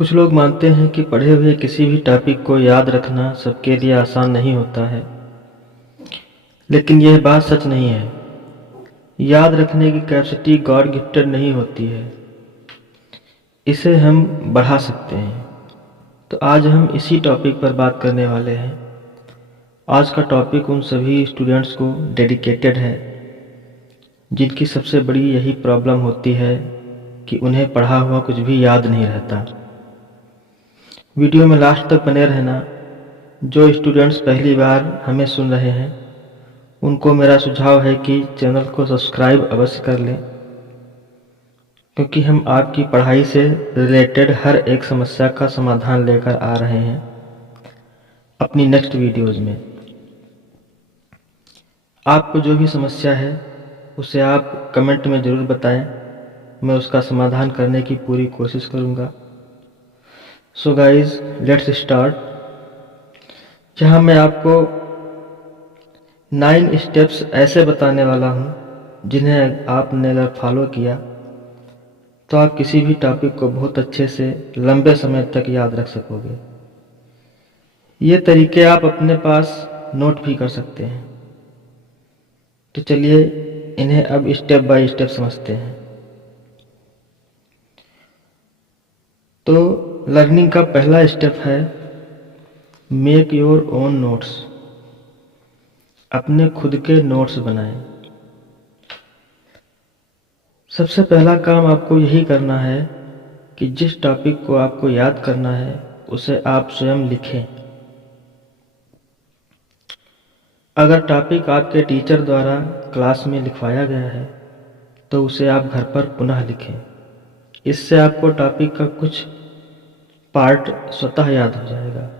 कुछ लोग मानते हैं कि पढ़े हुए किसी भी टॉपिक को याद रखना सबके लिए आसान नहीं होता है, लेकिन यह बात सच नहीं है। याद रखने की कैपेसिटी गॉड गिफ्टेड नहीं होती है, इसे हम बढ़ा सकते हैं। तो आज हम इसी टॉपिक पर बात करने वाले हैं। आज का टॉपिक उन सभी स्टूडेंट्स को डेडिकेटेड है जिनकी सबसे बड़ी यही प्रॉब्लम होती है कि उन्हें पढ़ा हुआ कुछ भी याद नहीं रहता। वीडियो में लास्ट तक बने रहना। जो स्टूडेंट्स पहली बार हमें सुन रहे हैं उनको मेरा सुझाव है कि चैनल को सब्सक्राइब अवश्य कर लें, क्योंकि हम आपकी पढ़ाई से रिलेटेड हर एक समस्या का समाधान लेकर आ रहे हैं अपनी नेक्स्ट वीडियोज़ में। आपको जो भी समस्या है उसे आप कमेंट में ज़रूर बताएं, मैं उसका समाधान करने की पूरी कोशिश करूँगा। So guys, let's start. जहाँ मैं आपको 9 स्टेप्स ऐसे बताने वाला हूँ जिन्हें आपने अगर फॉलो किया तो आप किसी भी टॉपिक को बहुत अच्छे से लंबे समय तक याद रख सकोगे। ये तरीके आप अपने पास नोट भी कर सकते हैं। तो चलिए इन्हें अब स्टेप बाय स्टेप समझते हैं। तो लर्निंग का पहला स्टेप है मेक योर ओन नोट्स। अपने खुद के नोट्स बनाएं। सबसे पहला काम आपको यही करना है कि जिस टॉपिक को आपको याद करना है उसे आप स्वयं लिखें। अगर टॉपिक आपके टीचर द्वारा क्लास में लिखवाया गया है तो उसे आप घर पर पुनः लिखें। इससे आपको टॉपिक का कुछ पार्ट स्वतः याद हो जाएगा।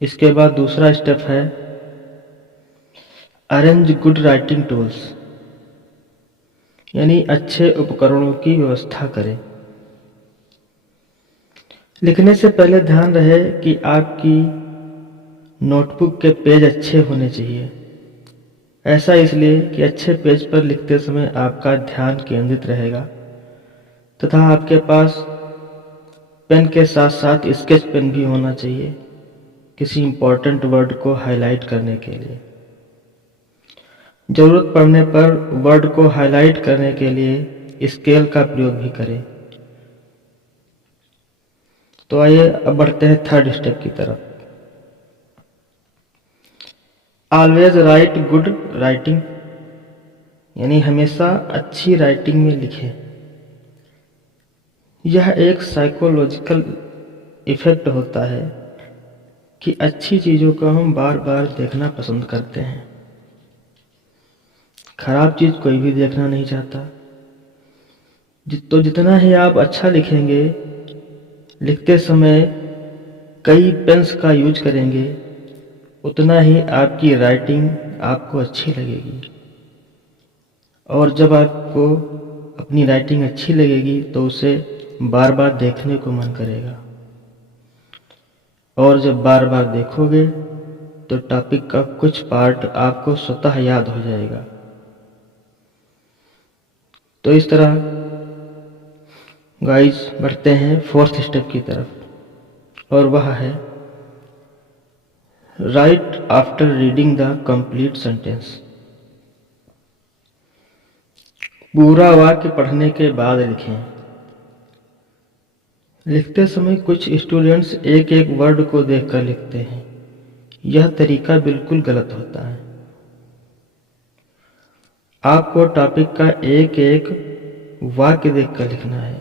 इसके बाद दूसरा स्टेप है अरेंज गुड राइटिंग टूल्स, यानी अच्छे उपकरणों की व्यवस्था करें। लिखने से पहले ध्यान रहे कि आपकी नोटबुक के पेज अच्छे होने चाहिए। ऐसा इसलिए कि अच्छे पेज पर लिखते समय आपका ध्यान केंद्रित रहेगा तथा आपके पास पेन के साथ साथ स्केच पेन भी होना चाहिए किसी इम्पोर्टेंट वर्ड को हाईलाइट करने के लिए। ज़रूरत पड़ने पर वर्ड को हाईलाइट करने के लिए स्केल का प्रयोग भी करें। तो आइए अब बढ़ते हैं थर्ड स्टेप की तरफ। ऑलवेज राइट गुड राइटिंग, यानी हमेशा अच्छी राइटिंग में लिखें। यह एक साइकोलॉजिकल इफेक्ट होता है कि अच्छी चीज़ों को हम बार बार देखना पसंद करते हैं। खराब चीज़ कोई भी देखना नहीं चाहता। तो जितना ही आप अच्छा लिखेंगे, लिखते समय कई पेन्स का यूज करेंगे, उतना ही आपकी राइटिंग आपको अच्छी लगेगी। और जब आपको अपनी राइटिंग अच्छी लगेगी तो उसे बार बार देखने को मन करेगा। और जब बार बार देखोगे तो टॉपिक का कुछ पार्ट आपको स्वतः याद हो जाएगा। तो इस तरह गाइस बढ़ते हैं फोर्थ स्टेप की तरफ, और वह है right after reading the complete sentence. पूरा वाक्य पढ़ने के बाद लिखें। लिखते समय कुछ स्टूडेंट्स एक एक वर्ड को देखकर लिखते हैं। यह तरीका बिल्कुल गलत होता है। आपको टॉपिक का एक एक वाक्य देखकर लिखना है।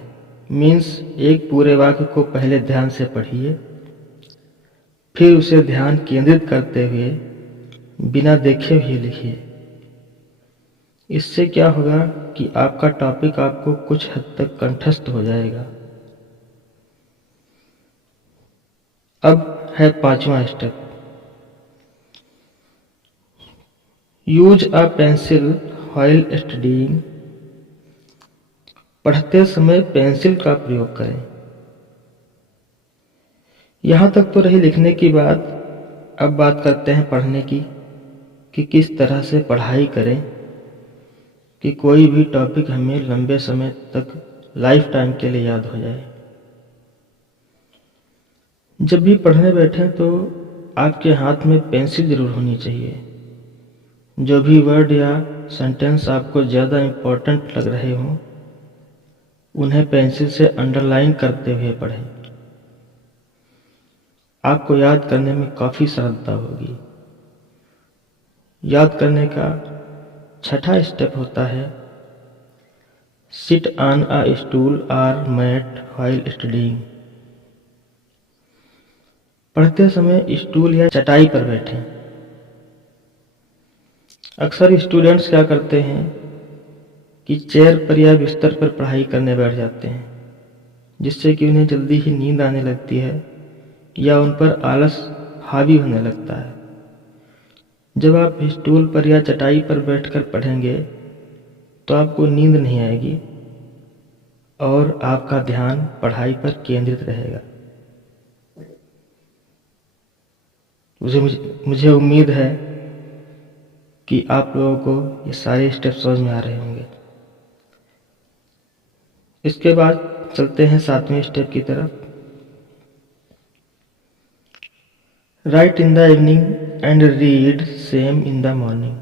मीन्स एक पूरे वाक्य को पहले ध्यान से पढ़िए, फिर उसे ध्यान केंद्रित करते हुए बिना देखे हुए लिखिए। इससे क्या होगा कि आपका टॉपिक आपको कुछ हद तक कंठस्थ हो जाएगा। अब है पांचवा step, use a pencil while studying. पढ़ते समय पेंसिल का प्रयोग करें। यहाँ तक तो रही लिखने की बात। अब बात करते हैं पढ़ने की, कि किस तरह से पढ़ाई करें कि कोई भी टॉपिक हमें लंबे समय तक लाइफ टाइम के लिए याद हो जाए। जब भी पढ़ने बैठें तो आपके हाथ में पेंसिल ज़रूर होनी चाहिए। जो भी वर्ड या सेंटेंस आपको ज़्यादा इम्पोर्टेंट लग रहे हों उन्हें पेंसिल से अंडरलाइन करते हुए पढ़ें। आपको याद करने में काफ़ी सरलता होगी। याद करने का छठा स्टेप होता है सिट ऑन अ स्टूल और मैट व्हाइल स्टडीइंग। पढ़ते समय स्टूल या चटाई पर बैठें। अक्सर स्टूडेंट्स क्या करते हैं कि चेयर पर या बिस्तर पर पढ़ाई करने बैठ जाते हैं, जिससे कि उन्हें जल्दी ही नींद आने लगती है या उन पर आलस हावी होने लगता है। जब आप स्टूल पर या चटाई पर बैठकर पढ़ेंगे तो आपको नींद नहीं आएगी और आपका ध्यान पढ़ाई पर केंद्रित रहेगा। मुझे उम्मीद है कि आप लोगों को ये सारे स्टेप समझ में आ रहे होंगे। इसके बाद चलते हैं 7वें स्टेप की तरफ। Right in the evening and read same in the morning.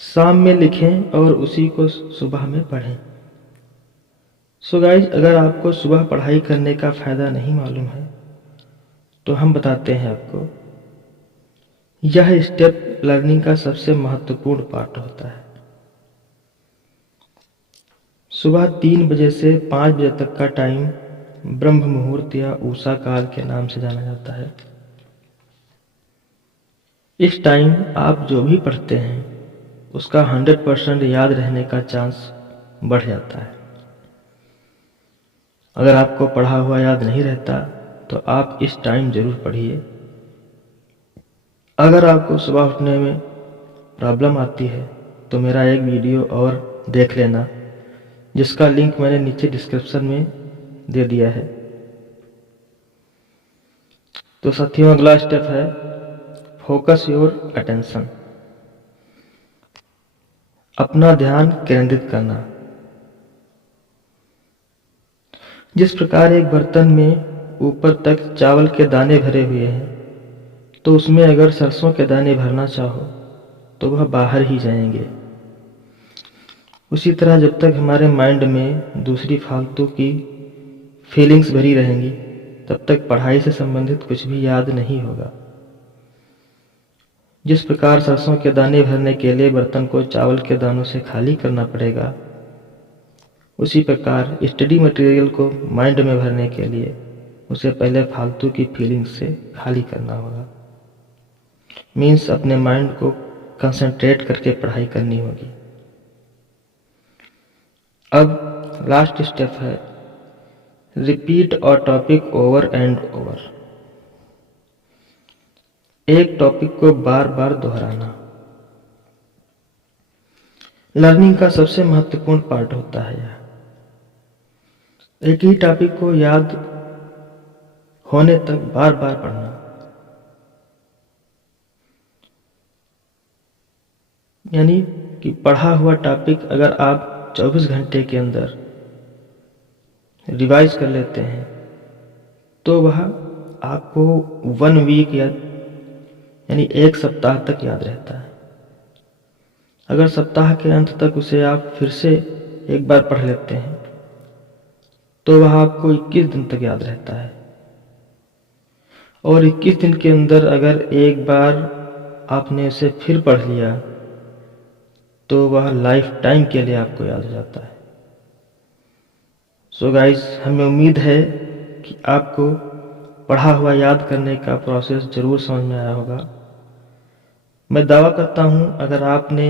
शाम में लिखें और उसी को सुबह में पढ़ें। सो गाइज, अगर आपको सुबह पढ़ाई करने का फ़ायदा नहीं मालूम है तो हम बताते हैं आपको। यह स्टेप लर्निंग का सबसे महत्वपूर्ण पार्ट होता है। सुबह 3 बजे से 5 बजे तक का टाइम ब्रह्म मुहूर्त या उषा काल के नाम से जाना जाता है। इस टाइम आप जो भी पढ़ते हैं उसका 100% याद रहने का चांस बढ़ जाता है। अगर आपको पढ़ा हुआ याद नहीं रहता तो आप इस टाइम ज़रूर पढ़िए। अगर आपको सुबह उठने में प्रॉब्लम आती है तो मेरा एक वीडियो और देख लेना, जिसका लिंक मैंने नीचे डिस्क्रिप्शन में दे दिया है। तो साथियों, अगला स्टेप है फोकस योर अटेंशन। अपना ध्यान केंद्रित करना। जिस प्रकार एक बर्तन में ऊपर तक चावल के दाने भरे हुए हैं तो उसमें अगर सरसों के दाने भरना चाहो तो वह बाहर ही जाएंगे। उसी तरह जब तक हमारे माइंड में दूसरी फालतू की फीलिंग्स भरी रहेंगी तब तक पढ़ाई से संबंधित कुछ भी याद नहीं होगा। जिस प्रकार सरसों के दाने भरने के लिए बर्तन को चावल के दानों से खाली करना पड़ेगा, उसी प्रकार स्टडी मटेरियल को माइंड में भरने के लिए उसे पहले फालतू की फीलिंग्स से खाली करना होगा। मीन्स अपने माइंड को कंसंट्रेट करके पढ़ाई करनी होगी। अब लास्ट स्टेप है repeat a topic over and over. एक टॉपिक को बार बार दोहराना लर्निंग का सबसे महत्वपूर्ण पार्ट होता है। यह एक ही टॉपिक को याद होने तक बार बार पढ़ना। यानी कि पढ़ा हुआ टॉपिक अगर आप 24 घंटे के अंदर रिवाइज कर लेते हैं तो वह आपको 1 वीक यानी 1 सप्ताह तक याद रहता है। अगर सप्ताह के अंत तक उसे आप फिर से एक बार पढ़ लेते हैं तो वह आपको 21 दिन तक याद रहता है। और 21 दिन के अंदर अगर एक बार आपने उसे फिर पढ़ लिया तो वह लाइफ टाइम के लिए आपको याद हो जाता है। सो गाइस, हमें उम्मीद है कि आपको पढ़ा हुआ याद करने का प्रोसेस ज़रूर समझ में आया होगा। मैं दावा करता हूँ अगर आपने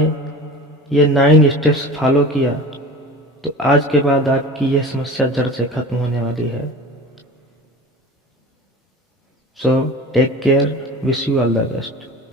ये 9 स्टेप्स फॉलो किया तो आज के बाद आपकी यह समस्या जड़ से खत्म होने वाली है। So take care, wish you all the best.